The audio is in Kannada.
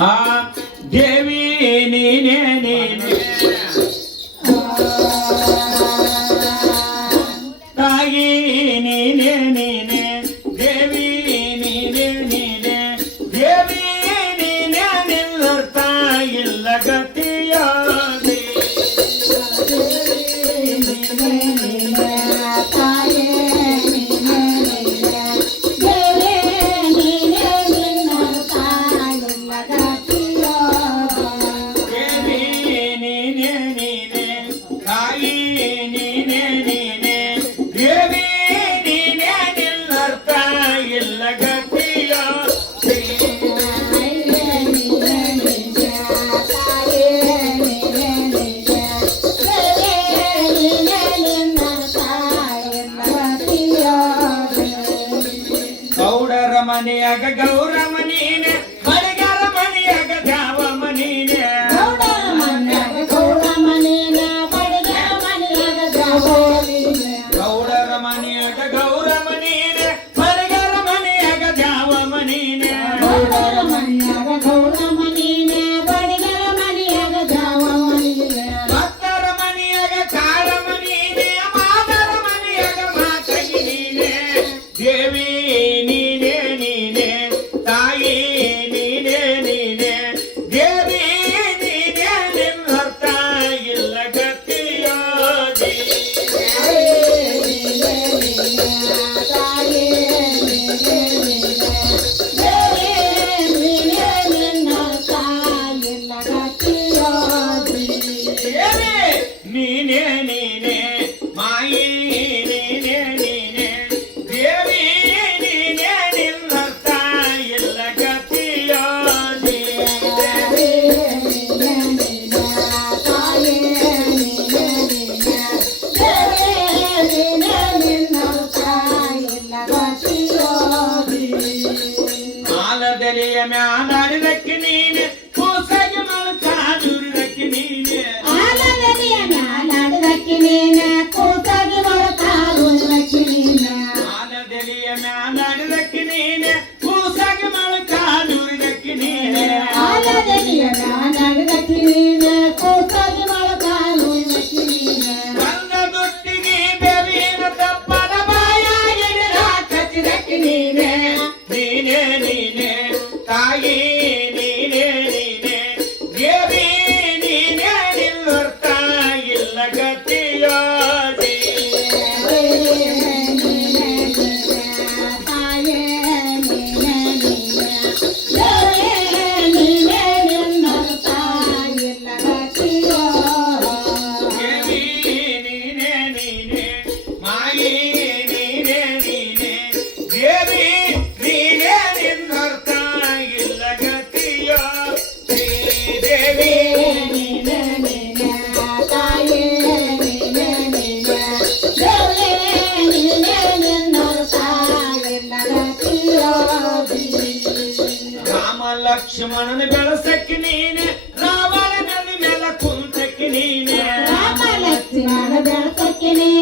ಆ ದೇವಿ ನೀನೇ ನೀನೇ ತಾಯಿ ನೀನೇ ನೀನೇ ದೇವಿ ನೀನೇ ನೀನೇ ದೇವಿ ನೀನೇ ನಿಲ್ಲರ್ಥ ಇಲ್ಲ ಗತಿಯ ಮನೆಯಾಗ ಗೌರಮ್ಮ ನೀನೆ ಬಡಗರ ಮನೆಯಾಗ ದ್ಯಾವಮ್ಮ ನೀನೆ ಗೌಡರ ಮನೆಯಾಗ ಗೌರಮ್ಮ ನೀನೆ ಬಡಗರ ಮನೆಯಾಗ ದ್ಯಾವಮ್ಮ ನೀನೆ ಭಕ್ತರ ಮನೆಯಾಗ ಕಾಳಮ್ಮ ನೀನೆ ಮಾದರ ಮನೆಯಾಗ ಮಾತಗಿ ನೀನೆ ದೇವಿ ನೀನೇ ನೀನೇ ಮಾಯಿ ನೀನೇ ನೀನೇ ದೇವಿ ನೀನೇ ನಿಲ್ಲರ್ಥ ಇಲ್ಲ ಗತಿಯ ಆಲದಲಿಯ ಮ್ಯಾಲಾಡಿದಕ್ಕೆ ನೀನೆ ಕೂಸಗೆ ಮಳುಕಾದುರಿದಕ್ಕೆ ನೀನೆ ಕೂತಾಗಿ ಮೊಳಕಾದುರಿದಕ್ಕೆ ನೀನೆ ಆಲದಲಿಯ ಮ್ಯಾಲಾಡಿದಕ್ಕೆ ನೀನೆ ಕೂಸಗೆ ಮಳುಕಾದುರಿದಕ್ಕೆ ನೀನೆ ಆಲದಲಿಯ ಮ್ಯಾಲಾಡಿದಕ್ಕೆ ನೀನೆ ಕೂತಾಗಿ ಮೊಳಕಾದುರಿದಕ್ಕೆ ನೀನೆ ಬಂದ ದುಟ್ಟಿಗೆ ಬೇವಿನ ತಪ್ಪದ ಬಾಯಾಗಿನ ಕಚ್ಚಿದಕ್ಕೆ ನೀನೆ ನೀನೇ ನೀನೆ ತಾಯಿ ನೀನೇ ನೀನೆ ದೇವಿ ನೀನೇ ನಿಲ್ಲರ್ಥ ಇಲ್ಲ ಗತಿಯ ಲಕ್ಷ್ಮಣನ ಬೆಳಸಕ್ಕೆ ನೀನೆ ರಾವಣನ ಮೇಲೆ ಕುಂತಕ್ಕೆ ನೀನೆ ರಾಮ ಲಕ್ಷ್ಮಣ ಬೆಳಸಕ್ಕೆ ನೀನೆ